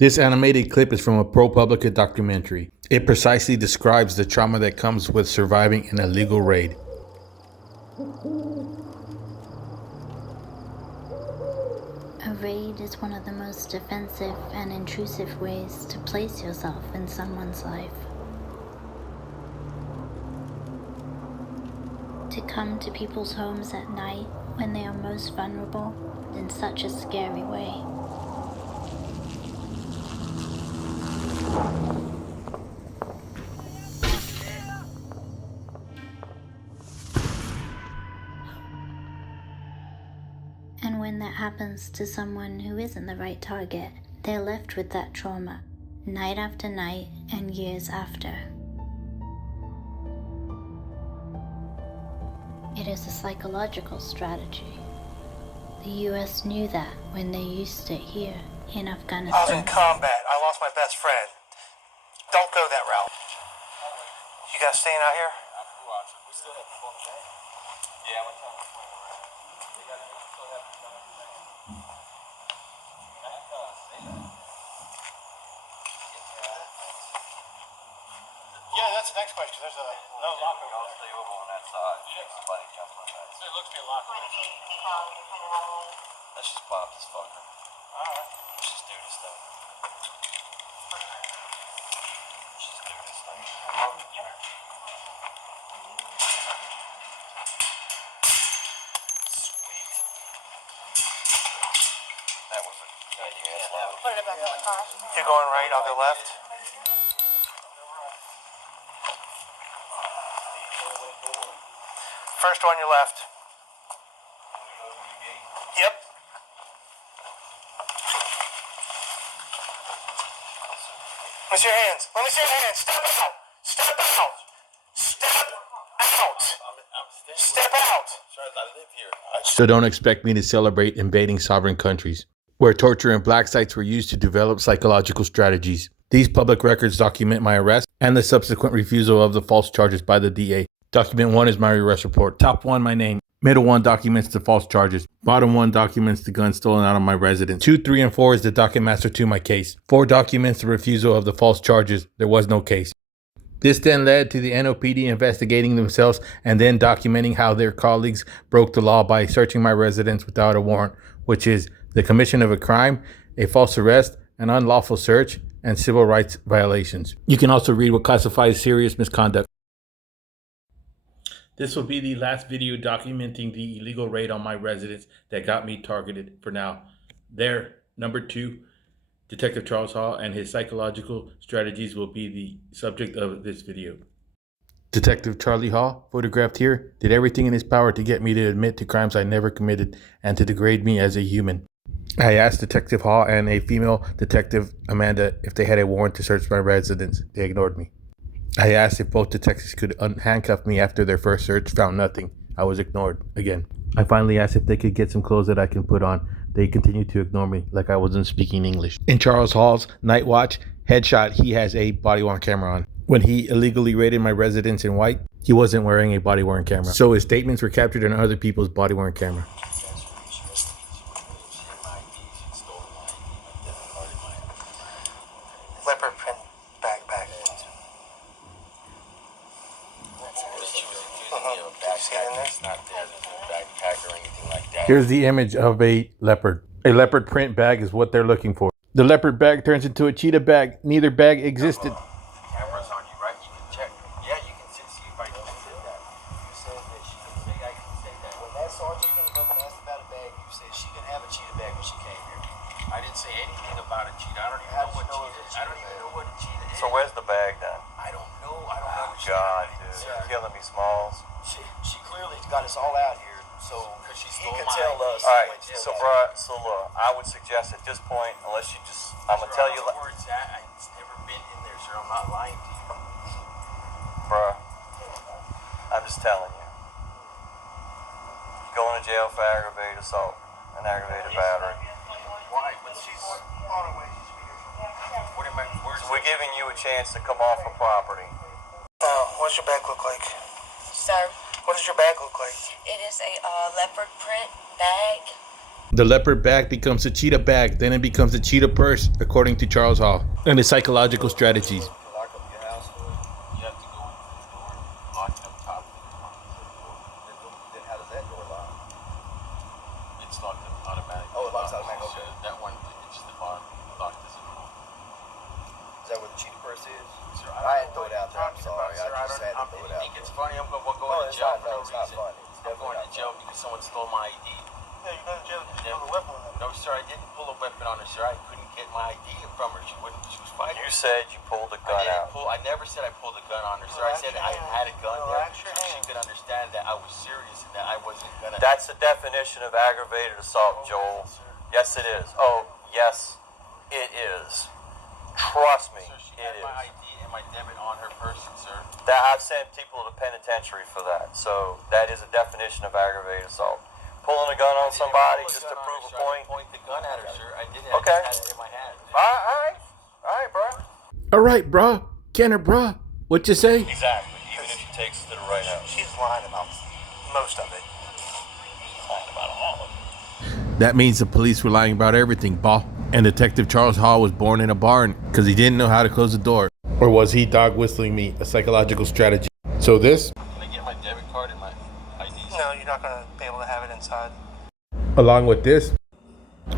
This animated clip is from a ProPublica documentary. It precisely describes the trauma that comes with surviving an illegal raid. A raid is one of the most defensive and intrusive ways to place yourself in someone's life. To come to people's homes at night when they are most vulnerable in such a scary way. And when that happens to someone who isn't the right target, they're left with that trauma, night after night and years after. It is a psychological strategy. The US knew that when they used it here in Afghanistan. I was in combat. I lost my best friend. Don't go that route. You guys staying out here? We still have the phone. Yeah, what time? Yeah, that's the next question. There's no locker over there. Stay over on that side. Somebody jump on that. There looks to be a locker. Let's just pop this fucker. Alright. Let's just do this thing. Let's just do this thing. Sweet. That was a good idea. Put it back in the car. You're going right, I'll go left. First on your left. Yep. Let me see your hands. Let me see your hands. Step out. Step out. Step out. Step out. Sorry, I live here. So don't expect me to celebrate invading sovereign countries, where torture and black sites were used to develop psychological strategies. These public records document my arrest and the subsequent refusal of the false charges by the DA. Document 1 is my arrest report. Top 1, my name. Middle 1 documents the false charges. Bottom 1 documents the gun stolen out of my residence. 2, 3, and 4 is the docket master to my case. 4 documents the refusal of the false charges. There was no case. This then led to the NOPD investigating themselves and then documenting how their colleagues broke the law by searching my residence without a warrant, which is the commission of a crime, a false arrest, an unlawful search, and civil rights violations. You can also read what classifies serious misconduct. This will be the last video documenting the illegal raid on my residence that got me targeted for now. There, number 2, Detective Charles Hall and his psychological strategies will be the subject of this video. Detective Charlie Hall, photographed here, did everything in his power to get me to admit to crimes I never committed and to degrade me as a human. I asked Detective Hall and a female detective, Amanda, if they had a warrant to search my residence. They ignored me. I asked if both detectives could handcuff me after their first search, found nothing. I was ignored again. I finally asked if they could get some clothes that I can put on. They continued to ignore me like I wasn't speaking English. In Charles Hall's night watch headshot, he has a body-worn camera on. When he illegally raided my residence in White, he wasn't wearing a body-worn camera. So his statements were captured on other people's body-worn camera. Leopard print backpack. Here's the image of a leopard. A leopard print bag is what they're looking for. The leopard bag turns into a cheetah bag. Neither bag existed. Cameras on you, right? You can check. Yeah, you can see if I can say that. You said that she can say I can say that. When that sergeant came up and asked about a bag, you said she didn't have a cheetah bag when she came here. I didn't say anything about a cheetah. I don't even know what cheetah is. I don't even know what a cheetah is. So where's the bag then? I don't know. I don't Oh understand. God, dude, you're killing me, Smalls. She clearly got us all out here, so he can tell us. All right, so bruh, so look, I would suggest at this point, unless you just, I'm gonna tell you, where it's at. It's never been in there, sir. I'm not lying to you. bruh, I'm just telling you, going to jail for aggravated assault and aggravated battery. Why? But she's on her way. What am I? We're giving you a chance to come off of property. What does your bag look like? Sir, What does your bag look like? it is a leopard print bag. The leopard bag becomes a cheetah bag, then it becomes a cheetah purse, according to Charles Hall. And his psychological strategies. Lock up your house door. You have to go into the door, lock it up top. Then how does that door lock? It's locked up automatically. Oh, it locks automatically. So Okay. that one, it's just the bar lock doesn't move. Is that where the cheetah purse is? Sir, I had to throw it out there. I'm sorry. Sir, I just had to I throw don't it out. think it's funny. I'm going No, to it's jail not. for no No, it's not reason. funny. It's I'm going to definitely jail because someone stole my ID. Yeah, you go to jail because you pulled a weapon on her. No, sir, I didn't pull a weapon on her, sir. I couldn't get my ID from her. She wouldn't. She was fighting. You said you pulled a gun out. I never said I pulled a gun on her, sir. I Relax said your I hand. had a gun there Relax your so she hand. could understand that I was serious and that I wasn't gonna. That's the definition of aggravated assault, Joel. Yes, it is. Oh, yes, it is. Trust me, Sir, she it had my is. ID and my debit on her person, sir. That I've sent people to the penitentiary for that. So that is a definition of aggravated assault. Pulling a gun on somebody just to prove a point. I didn't point the gun at her, sir. I didn't. Okay. I just had it in my hand. All right, bro. All right, bruh. Kenner, bruh. What you say? Exactly. Even if she takes it to the right house. She's lying about most of it. Lying about all of it. That means the police were lying about everything, Ball. And Detective Charles Hall was born in a barn because he didn't know how to close the door. Or was he dog whistling me, a psychological strategy? So this, Can I get my debit card and my ID? No, you're not going to be able to have it inside. along with this,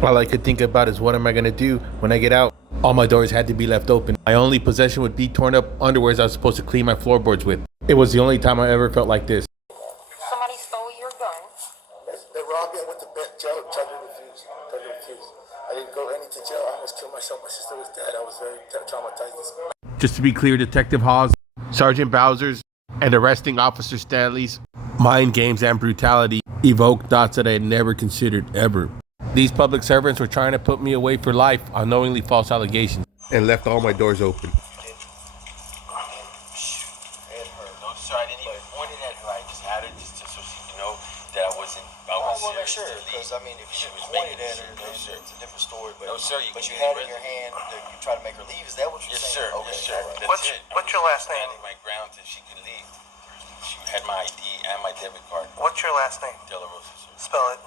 all I could think about is what am I going to do when I get out? All my doors had to be left open. My only possession would be torn up underwears I was supposed to clean my floorboards with. It was the only time I ever felt like this. Somebody stole your gun. They robbed me. I went to jail. Tried to refuse. I didn't go any to jail. I almost killed myself. My sister was dead. I was very traumatized. Just to be clear, Detective Hawes, Sergeant Bowser's, and Arresting Officer Stanley's mind games and brutality evoked thoughts that I had never considered ever. These public servants were trying to put me away for life on knowingly false allegations and left all my doors open. No, sir, I didn't even point it at her. I just had it just so she could know that I wasn't. I I was want to make serious. sure, because I mean, if She you was pointed making at her, sure. No, then sir. it's a different story. But No, sir, you but can you be had it in arrested. your hand. You try to make her leave. Is that what you're Yes, saying? sir. Okay, Yes, sir. all right. That's What's- it. what's your last name? Standing my ground till she could leave. She had my ID and my debit card. What's your last name? De La Rosa, sir. Spell it.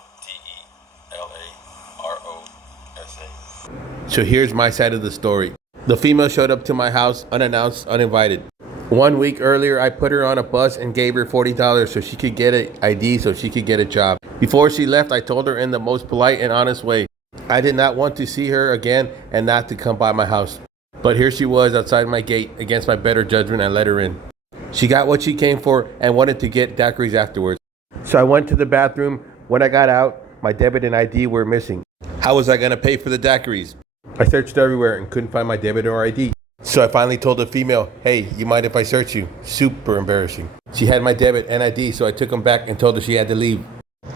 DELAROSA. So here's my side of the story. The female showed up to my house unannounced, uninvited. 1 week earlier, I put her on a bus and gave her $40 so she could get an ID so she could get a job. Before she left, I told her in the most polite and honest way, I did not want to see her again and not to come by my house. But here she was outside my gate against my better judgment and let her in. She got what she came for and wanted to get daiquiris afterwards. So I went to the bathroom. When I got out, my debit and ID were missing. How was I going to pay for the daiquiris? I searched everywhere and couldn't find my debit or ID. So I finally told the female, hey, you mind if I search you? Super embarrassing. She had my debit and ID, so I took them back and told her she had to leave.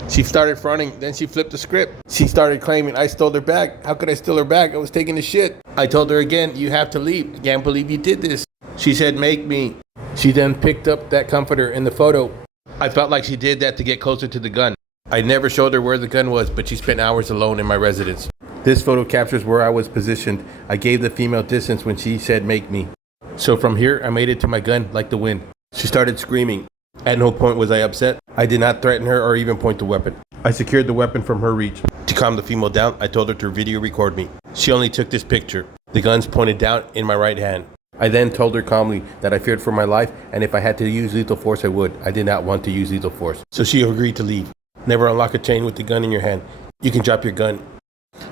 She started fronting, then she flipped the script. She started claiming I stole her bag. How could I steal her bag? I was taking the shit. I told her again, you have to leave. I can't believe you did this. She said, make me. She then picked up that comforter in the photo. I felt like she did that to get closer to the gun. I never showed her where the gun was, but she spent hours alone in my residence. This photo captures where I was positioned. I gave the female distance when she said, make me. So from here, I made it to my gun like the wind. She started screaming. At no point was I upset. I did not threaten her or even point the weapon. I secured the weapon from her reach. To calm the female down, I told her to video record me. She only took this picture. The gun's pointed down in my right hand. I then told her calmly that I feared for my life, and if I had to use lethal force, I would. I did not want to use lethal force. So she agreed to leave. Never unlock a chain with the gun in your hand. You can drop your gun.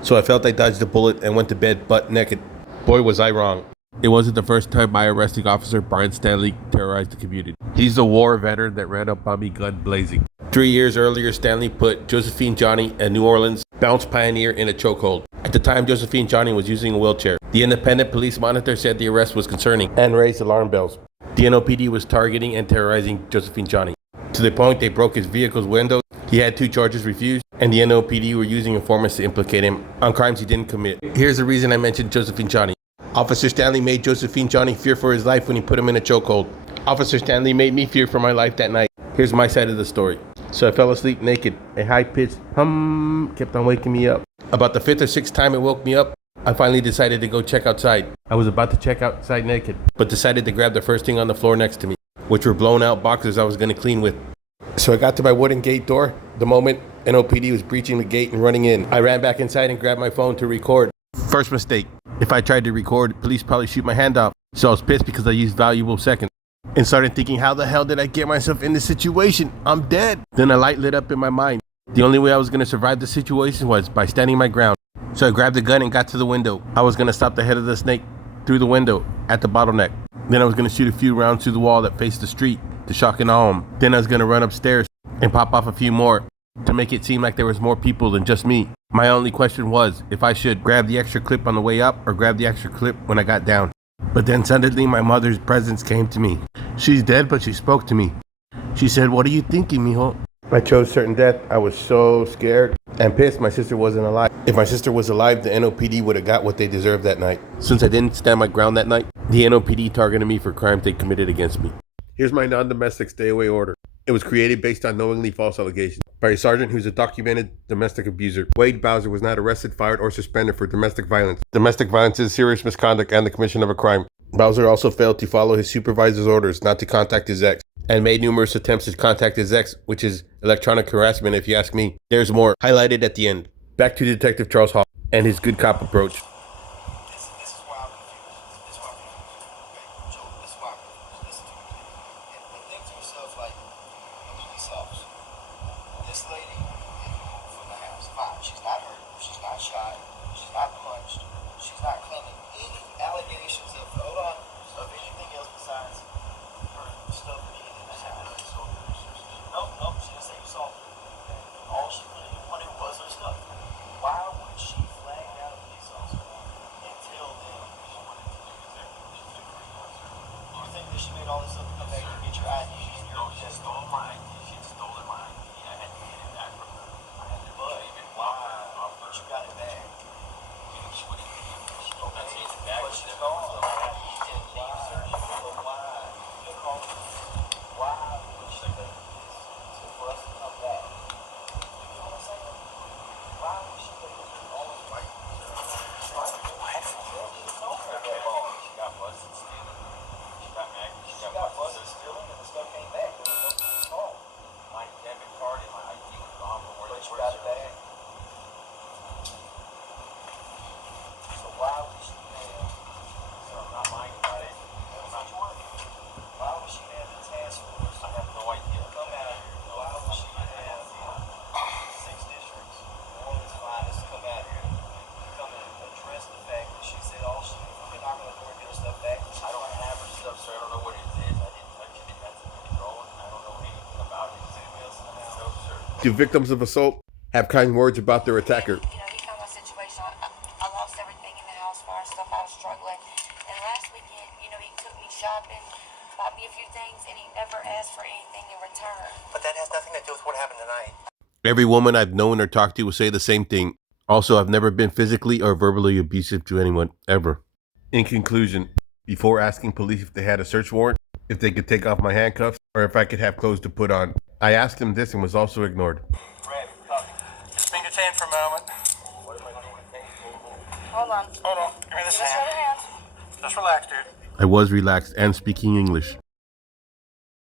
So I felt I dodged a bullet and went to bed butt naked. Boy, was I wrong. It wasn't the first time my arresting officer, Brian Stanley, terrorized the community. He's the war veteran that ran up on me gun blazing. 3 years earlier, Stanley put Josephine Johnny, a New Orleans bounce pioneer, in a chokehold. At the time, Josephine Johnny was using a wheelchair. The independent police monitor said the arrest was concerning and raised alarm bells. The NOPD was targeting and terrorizing Josephine Johnny, to the point they broke his vehicle's windows. He had 2 charges refused, and the NOPD were using informants to implicate him on crimes he didn't commit. Here's the reason I mentioned Josephine Johnny. Officer Stanley made Josephine Johnny fear for his life when he put him in a chokehold. Officer Stanley made me fear for my life that night. Here's my side of the story. So I fell asleep naked. A high-pitched hum kept on waking me up. About the 5th or 6th time it woke me up, I finally decided to go check outside. I was about to check outside naked, but decided to grab the first thing on the floor next to me, which were blown out boxes I was going to clean with. So I got to my wooden gate door. The moment NOPD was breaching the gate and running in. I ran back inside and grabbed my phone to record. First mistake. If I tried to record, police probably shoot my hand off. So I was pissed because I used valuable seconds. And started thinking, how the hell did I get myself in this situation? I'm dead. Then a light lit up in my mind. The only way I was going to survive the situation was by standing my ground. So I grabbed the gun and got to the window. I was going to stop the head of the snake through the window at the bottleneck. Then I was going to shoot a few rounds through the wall that faced the street to shock and awe him. Then I was going to run upstairs and pop off a few more to make it seem like there was more people than just me. My only question was if I should grab the extra clip on the way up or grab the extra clip when I got down. But then suddenly my mother's presence came to me. She's dead, but she spoke to me. She said, "What are you thinking, mijo?" I chose certain death. I was so scared and pissed my sister wasn't alive. If my sister was alive, the NOPD would have got what they deserved that night. Since I didn't stand my ground that night, the NOPD targeted me for crimes they committed against me. Here's my non-domestic stay-away order. It was created based on knowingly false allegations by a sergeant who's a documented domestic abuser. Wade Bowser was not arrested, fired, or suspended for domestic violence. Domestic violence is serious misconduct and the commission of a crime. Bowser also failed to follow his supervisor's orders not to contact his ex, and made numerous attempts to contact his ex, which is electronic harassment if you ask me. There's more, highlighted at the end. Back to Detective Charles Hall and his good cop approach. This is why I'm confused. This is why I'm confused. Okay, Joe, this is why I'm confused. Listen to me. And think to yourself, like, a police officer. This lady is removed from the house. Fine. She's not hurt. She's not shot. She's not punched. She's not claiming any allegations of, hold on, of anything else besides her stuff being in the house. No, she didn't say assault. All she really wanted was her stuff. Why would she flag down a police officer and tell them she wanted to do exactly what she did? You think that she made all this up to come back and get your ID and your She stole my ID. She had stolen my ID. I had to get it back from her. I had to claim it. why? But you got it back. She wouldn't leave. She told me to take it back. But she's gone. She didn't leave, sir. But why? You're calling. Why would she make this for us to come back? You know what I'm saying? Why would she make this all right? She got busted stealing. She got mad. She got busted stealing and the stuff came back. There was no police call. My debit card and my ID was gone before But they you were got it searched. back. So why would she have, So I'm not lying about it. I'm not sure. Why would she have the task force I have no idea. come out here? Why would she have 6 districts, all this finest come out here to come and address the fact that she said all she could knock on the door and get her stuff back? I don't have her stuff, sir. I don't know what it is. I didn't touch it. It hasn't been thrown. I don't know anything about it. Anybody else in the house? No, sir. Do victims of assault have kind words about their attacker? You know, he found my situation. I lost everything in the house, fire stuff. I was struggling. And last weekend, you know, he took me shopping, bought me a few things, and he never asked for anything in return. But that has nothing to do with what happened tonight. Every woman I've known or talked to will say the same thing. Also, I've never been physically or verbally abusive to anyone, ever. In conclusion, before asking police if they had a search warrant, if they could take off my handcuffs, or if I could have clothes to put on, I asked them this and was also ignored. Brad, copy. Just bring your chain for a moment. Hold on. Hold on. Give me this Give us your hand. other hand. Just relax, dude. I was relaxed and speaking English.